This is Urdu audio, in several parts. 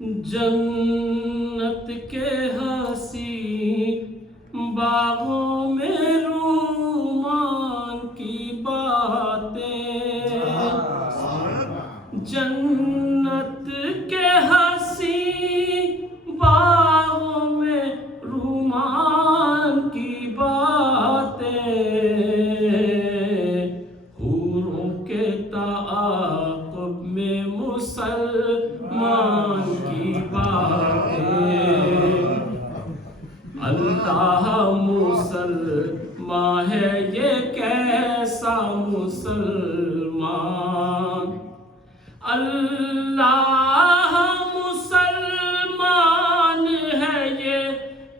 جنت کے حسین باغوں میں رومان کی باتیں، جنت کے حسین باغوں میں رومان کی باتیں، حوروں کے تعاقب میں مسلمان کی باتیں، اللہ مسلمان ہے یہ کیسا مسلمان، اللہ مسلمان ہے یہ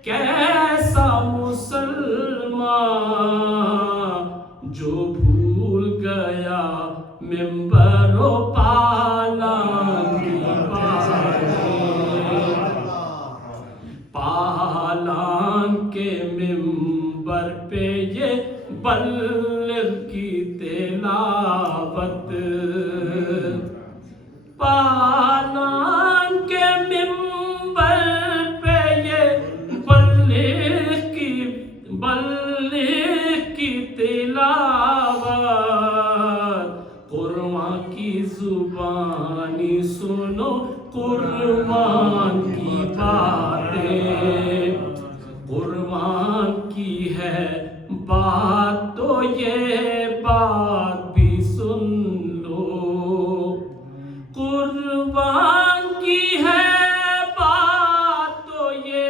کیسا مسلمان، جو بھول گیا منبر و پالان کی باتیں، پالان کے منبر پہ یہ بلغ کی تلاوت، پالان کے ممبر پہ یہ بلغ کی تلاوت، قرآن کی زبانی سنو قرآن کی باتیں، قرآن کی ہے بات تو یہ بات بھی سن لو، قربان کی ہے بات تو یہ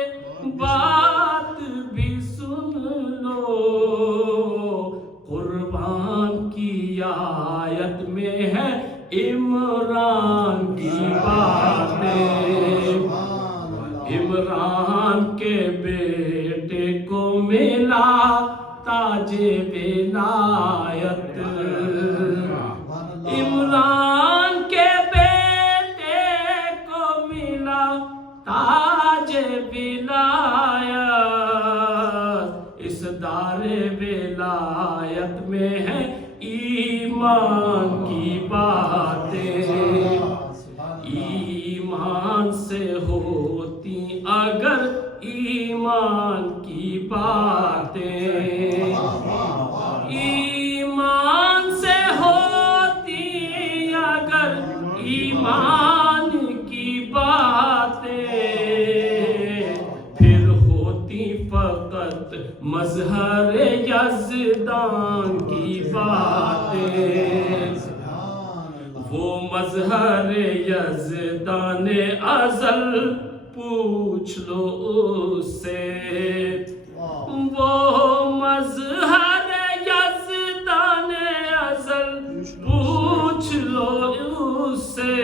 بات بھی سن لو، قربان کی آیت میں ہے عمران کی باتیں، عمران کے بیٹے کو ملا تاج ولایت، عمران کے بیٹے کو ملا تاج ولایت، اس دار ولایت میں ہے ایمان کی باتیں، ایمان سے ہوتی اگر ایمان کی باتیں، ایمان سے ہوتی اگر ایمان کی باتیں، پھر ہوتی فقط مظہر یزدان کی باتیں، وہ مظہر یزدان ازل پوچھ لو اس سے، وہ مظہر یزدان ازل پوچھ لو اس سے،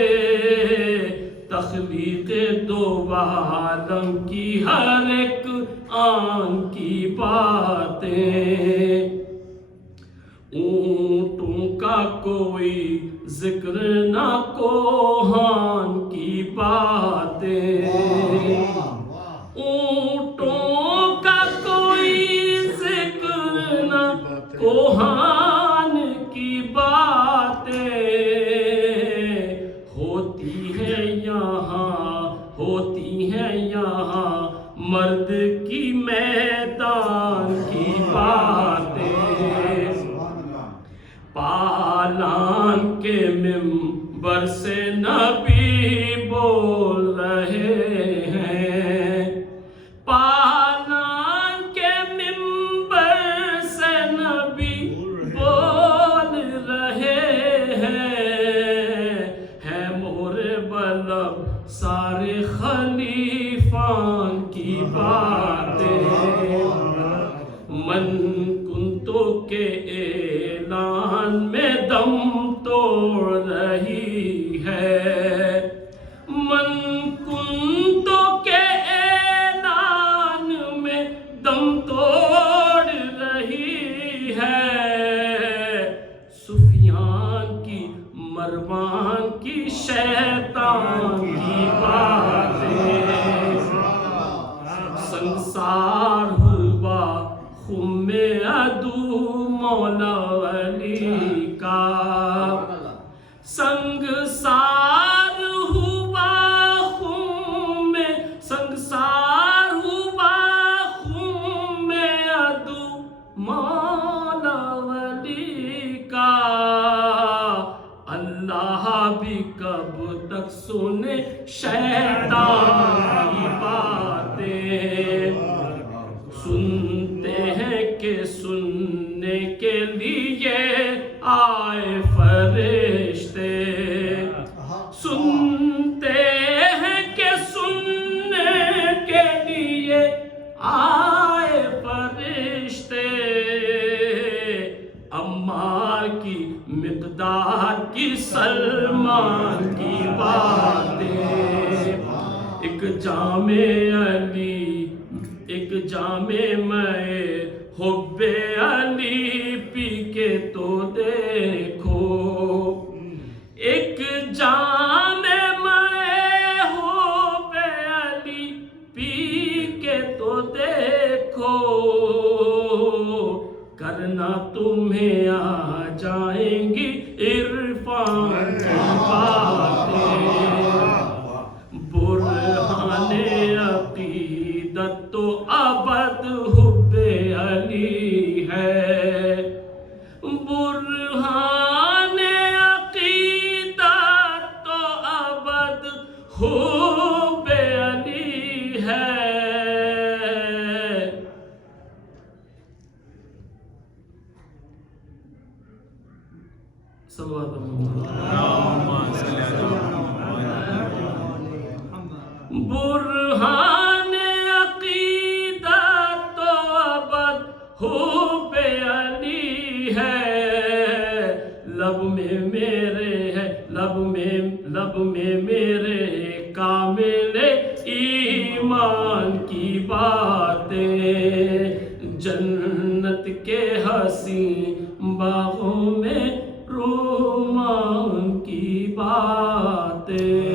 تخلیق دو عالم کی ہر ایک آن کی باتیں، اونٹوں کا کوئی ذکر نہ کوہان کی باتیں، اونٹوں کا کوئی ذکر نہ کوہان کی باتیں، ہوتی ہے یہاں مرد کی میدان کی باتیں، پالان کے منبر سے نبی بول رہے ہیں، پالان کے منبر سے نبی بول رہے ہیں مور بلب سارے خلیفان کی باتیں، من کنتو کے اعلان میں دم توڑ رہی ہے، من کنتو کے اعلان میں دم توڑ رہی ہے، سفیان کی مروان کی شیطان کی باتیں، سنسار ہوا خم عدو مولا علی کا، سنگسار ہوا خم تک سنے شیطان کی باتیں، سنتے ہیں کہ سننے کے لیے آئے فرشتے، سنتے ہیں کہ سننے کے لیے آئے فرشتے، عمار کی مقدار کی سلمان کی باتیں، ایک جام علی، ایک جام میں حب علی پی کے تو دیکھو، ایک جام میں حب علی پی کے تو دیکھو، کرنا تمہیں آ جائیں گی عرفان کی باتیں، برہان عقیدت تو ابد حب علی ہے، برہان عقیدت تو ابد حب علی ہے۔ صلوات برہان عقیدت تو ابد حب علی ہے، لب میں میرے ہے، لب میں میرے کامل ایمان کی باتیں، جنت کے حسین باغوں میں رومان کی باتیں۔